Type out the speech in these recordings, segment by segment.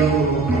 you.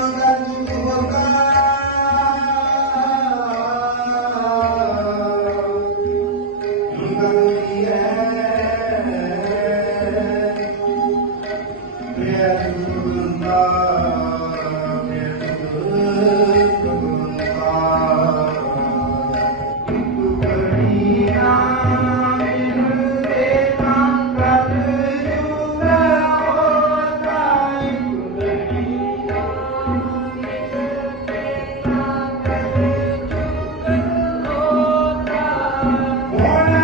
Amanda. Yeah.